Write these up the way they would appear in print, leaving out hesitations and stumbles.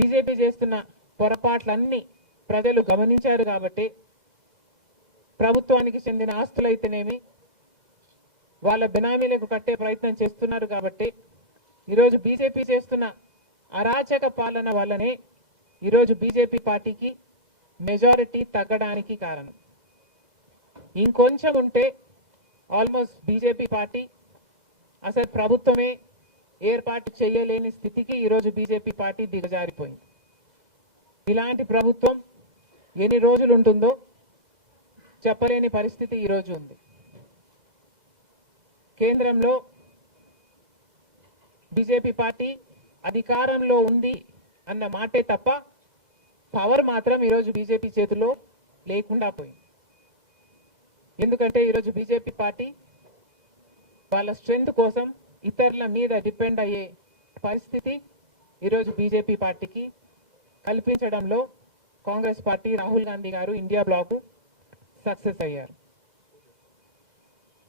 BJP చేస్తున్న పొరపాట్లన్నీ ప్రజలు గమనించారు కాబట్టి ప్రభుత్వానికి చెందిన ఆస్తులైతేనేమి వాళ్ళ బినామీలకు కట్టే ప్రయత్నం చేస్తున్నారు కాబట్టి ఈరోజు బీజేపీ చేస్తున్న అరాచక పాలన వల్లనే ఈరోజు బీజేపీ పార్టీకి మెజారిటీ తగ్గడానికి కారణం. ఇంకొంచెం ఉంటే ఆల్మోస్ట్ బీజేపీ పార్టీ అసలు ప్రభుత్వమే ఏర్పాటు చేయలేని స్థితికి ఈరోజు బీజేపీ పార్టీ దిగజారిపోయింది. ఇలాంటి ప్రభుత్వం ఎన్ని రోజులు ఉంటుందో చెప్పలేని పరిస్థితి ఈరోజు ఉంది. కేంద్రంలో బీజేపీ పార్టీ అధికారంలో ఉంది అన్న మాటే తప్ప పవర్ మాత్రం ఈరోజు బీజేపీ చేతిలో లేకుండా పోయింది. ఎందుకంటే ఈరోజు బీజేపీ పార్టీ వాళ్ళ స్ట్రెంగ్త్ కోసం ఇతరుల మీద డిపెండ్ అయ్యే పరిస్థితి ఈరోజు బీజేపీ పార్టీకి కల్పించడంలో కాంగ్రెస్ పార్టీ రాహుల్ గాంధీ గారు ఇండియా బ్లాక్ సక్సెస్ అయ్యారు.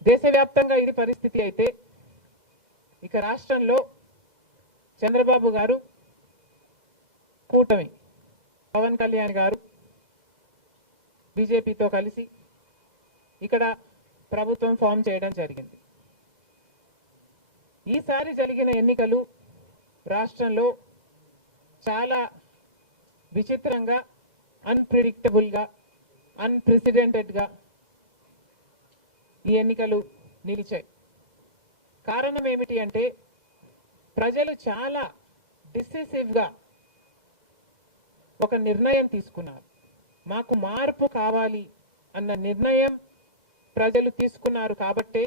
దేశవ్యాప్తంగా ఇది పరిస్థితి అయితే ఇక రాష్ట్రంలో చంద్రబాబు గారు కూటమి పవన్ కళ్యాణ్ గారు బీజేపీతో కలిసి ఇక్కడ ప్రభుత్వం ఫామ్ చేయడం జరిగింది. ఈసారి జరిగిన ఎన్నికలు రాష్ట్రంలో చాలా విచిత్రంగా, అన్ప్రెడిక్టబుల్గా, అన్ప్రెసిడెంటెడ్గా ఈ ఎన్నికలు నిలిచాయి. కారణం ఏమిటి అంటే ప్రజలు చాలా డిసిసివ్గా ఒక నిర్ణయం తీసుకున్నారు. మాకు మార్పు కావాలి అన్న నిర్ణయం ప్రజలు తీసుకున్నారు కాబట్టే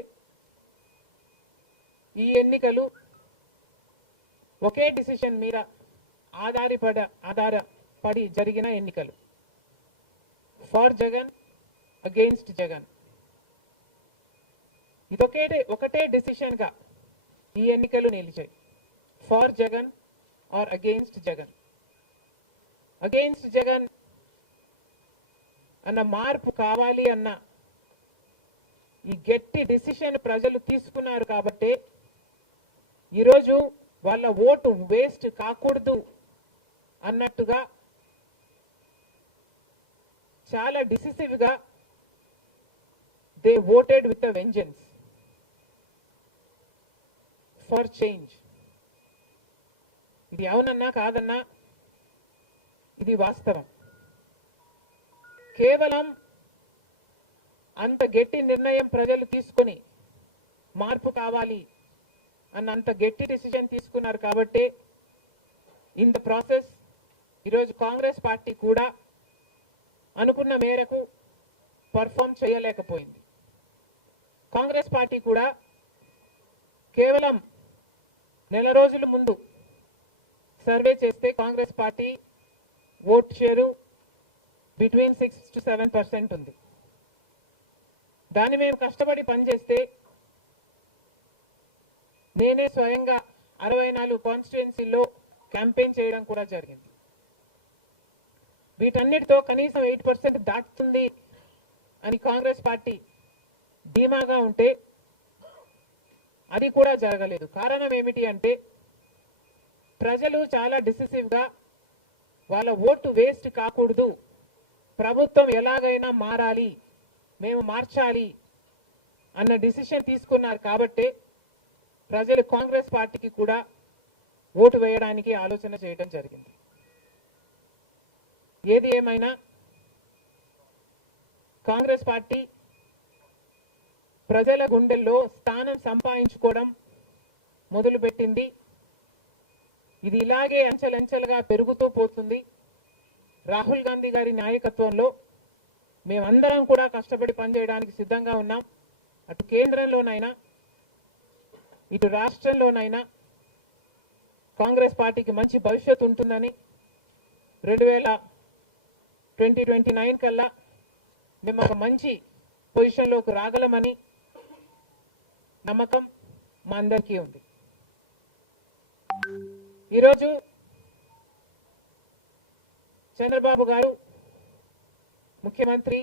ఈ ఎన్నికలు ఒకే డిసిషన్ మీద ఆధారపడి జరిగిన ఎన్నికలు. For Jagan, against Jagan. ఇది ఒకటే డిసిషన్ గా ఈ ఎన్నికలు నిలిచాయి. For Jagan or against Jagan. Against Jagan అన్న మార్పు కావాలి అన్న ఈ గట్టి డిసిషన్ ప్రజలు తీసుకున్నారు కాబట్టి ఈరోజు వాళ్ళ ఓటు వేస్ట్ కాకూడదు అన్నట్టుగా చాలా డిసిసివ్ గా they voted with a vengeance for change. ఇది అవునన్నా కాదన్నా ఇది వాస్తవం. కేవలం అంత గట్టి నిర్ణయం ప్రజలు తీసుకొని మార్పు కావాలి అన్న అంత గట్టి డిసిజన్ తీసుకున్నారు కాబట్టి ఇన్ ద ప్రాసెస్ ఈరోజు కాంగ్రెస్ పార్టీ కూడా అనుకున్న మేరకు పర్ఫామ్ చేయలేకపోయింది. కాంగ్రెస్ పార్టీ కూడా కేవలం నెల రోజుల ముందు సర్వే చేస్తే Congress party vote share between 6 to 7% ఉంది. దాన్ని మేము కష్టపడి పనిచేస్తే నేనే స్వయంగా 64 కాన్స్టిట్యుయెన్సీల్లో క్యాంపెయిన్ చేయడం కూడా జరిగింది. వీటన్నిటితో కనీసం 8% దాటుతుంది అని కాంగ్రెస్ పార్టీ ధీమాగా ఉంటే అది కూడా జరగలేదు. కారణం ఏమిటి అంటే ప్రజలు చాలా డిసిసివ్గా వాళ్ళ ఓటు వేస్ట్ కాకూడదు, ప్రభుత్వం ఎలాగైనా మారాలి, మేము మార్చాలి అన్న డిసిషన్ తీసుకున్నారు కాబట్టి ప్రజలు కాంగ్రెస్ పార్టీకి కూడా ఓటు వేయడానికి ఆలోచన చేయడం జరిగింది. ఏది ఏమైనా కాంగ్రెస్ పార్టీ ప్రజల గుండెల్లో స్థానం సంపాదించుకోవడం మొదలుపెట్టింది. ఇది ఇలాగే అంచెలంచెలుగా పెరుగుతూ పోతుంది. రాహుల్ గాంధీ గారి నాయకత్వంలో మేమందరం కూడా కష్టపడి పనిచేయడానికి సిద్ధంగా ఉన్నాం. అటు కేంద్రంలోనైనా ఇటు రాష్ట్రంలోనైనా కాంగ్రెస్ పార్టీకి మంచి భవిష్యత్తు ఉంటుందని 2029 కల్లా మేము ఒక మంచి పొజిషన్లోకి రాగలమని నమ్మకం మా అందరికీ ఉంది. ఈరోజు చంద్రబాబు గారు ముఖ్యమంత్రి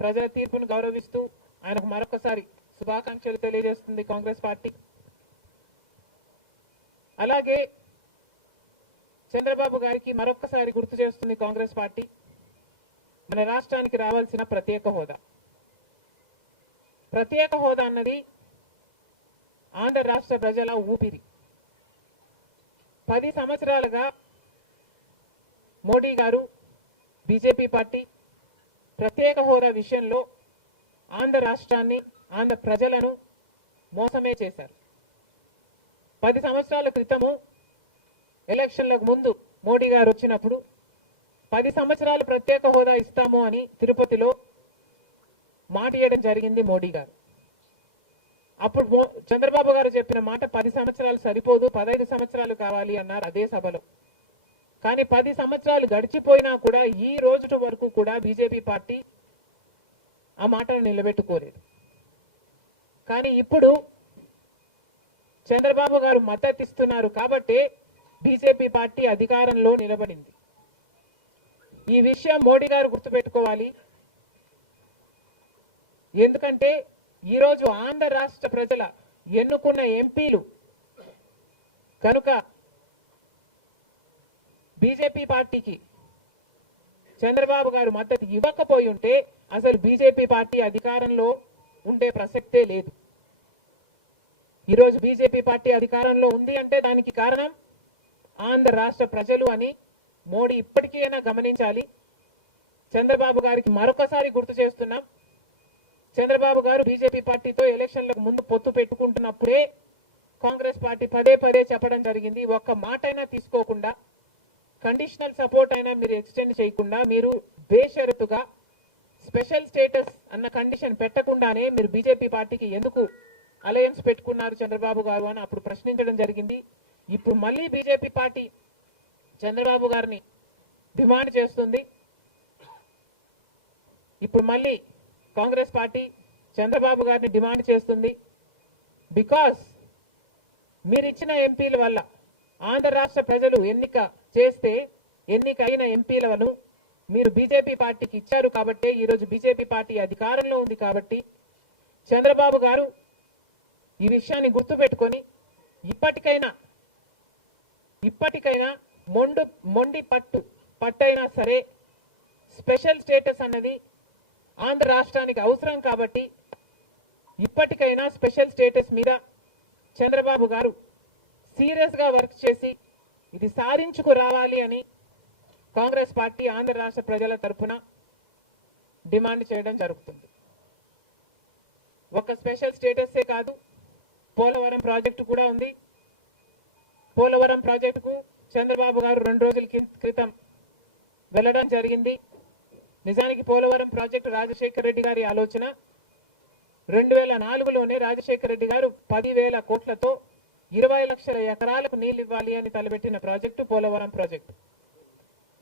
ప్రజల తీర్పును గౌరవిస్తూ ఆయనకు మరొకసారి శుభాకాంక్షలు తెలియజేస్తుంది కాంగ్రెస్ పార్టీ. అలాగే చంద్రబాబు గారికి మరొక్కసారి గుర్తు చేస్తుంది కాంగ్రెస్ పార్టీ మన రాష్ట్రానికి రావాల్సిన ప్రత్యేక హోదా. ప్రత్యేక హోదా అన్నది ఆంధ్ర రాష్ట్ర ప్రజల ఊపిరి. 10 సంవత్సరాలుగా మోడీ గారు బీజేపీ పార్టీ ప్రత్యేక హోదా విషయంలో ఆంధ్ర రాష్ట్రాన్ని ఆంధ్ర ప్రజలను మోసమే చేశారు. 10 సంవత్సరాల క్రితము ఎలక్షన్లకు ముందు మోడీ గారు వచ్చినప్పుడు 10 సంవత్సరాలు ప్రత్యేక హోదా ఇస్తాము అని తిరుపతిలో మాట ఇవ్వడం జరిగింది మోడీ గారు. అప్పుడు చంద్రబాబు గారు చెప్పిన మాట 10 సంవత్సరాలు సరిపోదు, 15 సంవత్సరాలు కావాలి అన్నారు అదే సభలో. కానీ 10 సంవత్సరాలు గడిచిపోయినా కూడా ఈ రోజు వరకు కూడా బీజేపీ పార్టీ ఆ మాటను నిలబెట్టుకోలేదు. కానీ ఇప్పుడు చంద్రబాబు గారు మద్దతు ఇస్తున్నారు కాబట్టి బీజేపీ పార్టీ అధికారంలో నిలబడింది. ఈ విషయం మోడీ గారు గుర్తుపెట్టుకోవాలి. ఎందుకంటే ఈరోజు ఆంధ్ర రాష్ట్ర ప్రజల ఎన్నుకున్న ఎంపీలు కనుక బీజేపీ పార్టీకి చంద్రబాబు గారు మద్దతు ఇవ్వకపోయి ఉంటే అసలు బీజేపీ పార్టీ అధికారంలో ఉండే ప్రసక్తే లేదు. ఈరోజు బీజేపీ పార్టీ అధికారంలో ఉంది అంటే దానికి కారణం ఆంధ్ర రాష్ట్ర ప్రజలు అని మోడీ ఇప్పటికైనా గమనించాలి. చంద్రబాబు గారికి మరొకసారి గుర్తు చేస్తున్నాం. చంద్రబాబు గారు బీజేపీ పార్టీతో ఎలక్షన్లకు ముందు పొత్తు పెట్టుకుంటున్నప్పుడే కాంగ్రెస్ పార్టీ పదే పదే చెప్పడం జరిగింది. ఒక్క మాట అయినా తీసుకోకుండా, కండిషనల్ సపోర్ట్ అయినా మీరు ఎక్స్టెండ్ చేయకుండా, మీరు బేషరతుగా స్పెషల్ స్టేటస్ అన్న కండిషన్ పెట్టకుండానే మీరు బీజేపీ పార్టీకి ఎందుకు అలయన్స్ పెట్టుకున్నారు చంద్రబాబు గారు అని అప్పుడు ప్రశ్నించడం జరిగింది. ఇప్పుడు మళ్ళీ బీజేపీ పార్టీ చంద్రబాబు గారిని డిమాండ్ చేస్తుంది. ఇప్పుడు మళ్ళీ కాంగ్రెస్ పార్టీ చంద్రబాబు గారిని డిమాండ్ చేస్తుంది. బికాస్ మీరు ఇచ్చిన ఎంపీల వల్ల ఆంధ్ర రాష్ట్ర ప్రజలు ఎన్నికైన ఎంపీలను మీరు బీజేపీ పార్టీకి ఇచ్చారు కాబట్టి ఈరోజు బీజేపీ పార్టీ అధికారంలో ఉంది కాబట్టి చంద్రబాబు గారు ఈ విషయాన్ని గుర్తుపెట్టుకొని ఇప్పటికైనా మొండి పట్టైనా సరే స్పెషల్ స్టేటస్ అన్నది ఆంధ్ర రాష్ట్రానికి అవసరం కాబట్టి ఇప్పటికైనా స్పెషల్ స్టేటస్ మీద చంద్రబాబు గారు సీరియస్ గా వర్క్ చేసి ఇది సాధించుకు రావాలి అని కాంగ్రెస్ పార్టీ ఆంధ్ర రాష్ట్ర ప్రజల తరఫున డిమాండ్ చేయడం జరుగుతుంది. ఒక స్పెషల్ స్టేటసే కాదు, పోలవరం ప్రాజెక్టు కూడా ఉంది. పోలవరం ప్రాజెక్టుకు చంద్రబాబు గారు 2 రోజుల క్రితం వెళ్ళడం జరిగింది. నిజానికి పోలవరం ప్రాజెక్టు రాజశేఖర రెడ్డి గారి ఆలోచన. 2004లోనే రాజశేఖర రెడ్డి గారు 10,000 కోట్లతో 20 లక్షల ఎకరాలకు నీళ్లు ఇవ్వాలి అని తలపెట్టిన ప్రాజెక్టు పోలవరం ప్రాజెక్టు.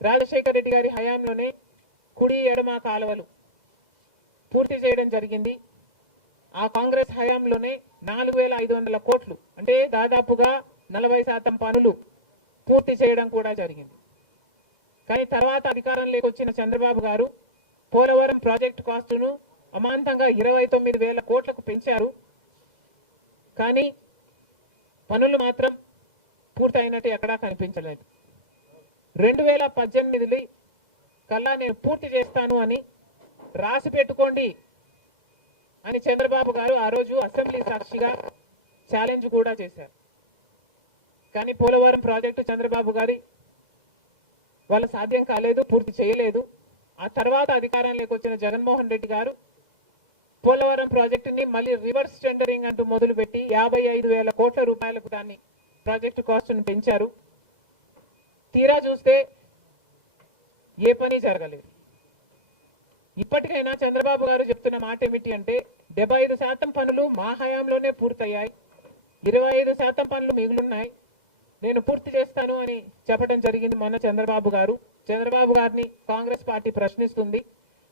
రాజశేఖర రెడ్డి గారి హయాంలోనే కుడి ఎడమ కాలువలు పూర్తి చేయడం జరిగింది. ఆ కాంగ్రెస్ హయాంలోనే 4,500 కోట్లు అంటే దాదాపుగా 40% పనులు పూర్తి చేయడం కూడా జరిగింది. కానీ తర్వాత అధికారంలోకి వచ్చిన చంద్రబాబు గారు పోలవరం ప్రాజెక్టు కాస్టును అమాంతంగా 29,000 కోట్లకు పెంచారు. కానీ పనులు మాత్రం పూర్తయినట్టు ఎక్కడా కనిపించలేదు. 2018 కల్లా నేను పూర్తి చేస్తాను అని రాసి పెట్టుకోండి అని చంద్రబాబు గారు ఆ రోజు అసెంబ్లీ సాక్షిగా ఛాలెంజ్ కూడా చేశారు. కానీ పోలవరం ప్రాజెక్టు చంద్రబాబు గారి వాళ్ళ సాధ్యం కాలేదు, పూర్తి చేయలేదు. ఆ తర్వాత అధికారంలోకి వచ్చిన జగన్మోహన్ రెడ్డి గారు పోలవరం ప్రాజెక్టుని మళ్ళీ రివర్స్ టెండరింగ్ అంటూ మొదలుపెట్టి 55,000 కోట్ల రూపాయలకు దాన్ని ప్రాజెక్టు కాస్ట్ను పెంచారు. తీరా చూస్తే ఏ పని జరగలేదు. ఇప్పటికైనా చంద్రబాబు గారు చెప్తున్న మాట ఏమిటి అంటే 75% పనులు మా హయాంలోనే పూర్తయ్యాయి, 25% పనులు మిగులున్నాయి, నేను పూర్తి చేస్తాను అని చెప్పడం జరిగింది మొన్న చంద్రబాబు గారు. చంద్రబాబు గారిని కాంగ్రెస్ పార్టీ ప్రశ్నిస్తుంది.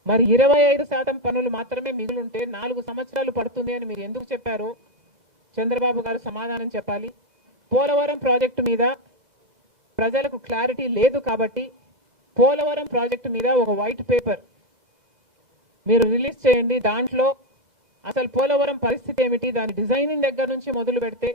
మరి 25% పనులు మాత్రమే మిగులుంటే 4 సంవత్సరాలు పడుతుంది అని మీరు ఎందుకు చెప్పారో చంద్రబాబు గారు సమాధానం చెప్పాలి. పోలవరం ప్రాజెక్టు మీద ప్రజలకు క్లారిటీ లేదు కాబట్టి పోలవరం ప్రాజెక్టు మీద ఒక వైట్ పేపర్ మీరు రిలీజ్ చేయండి. దాంట్లో అసలు పోలవరం పరిస్థితి ఏమిటి, దాని డిజైనింగ్ దగ్గర నుంచి మొదలు పెడితే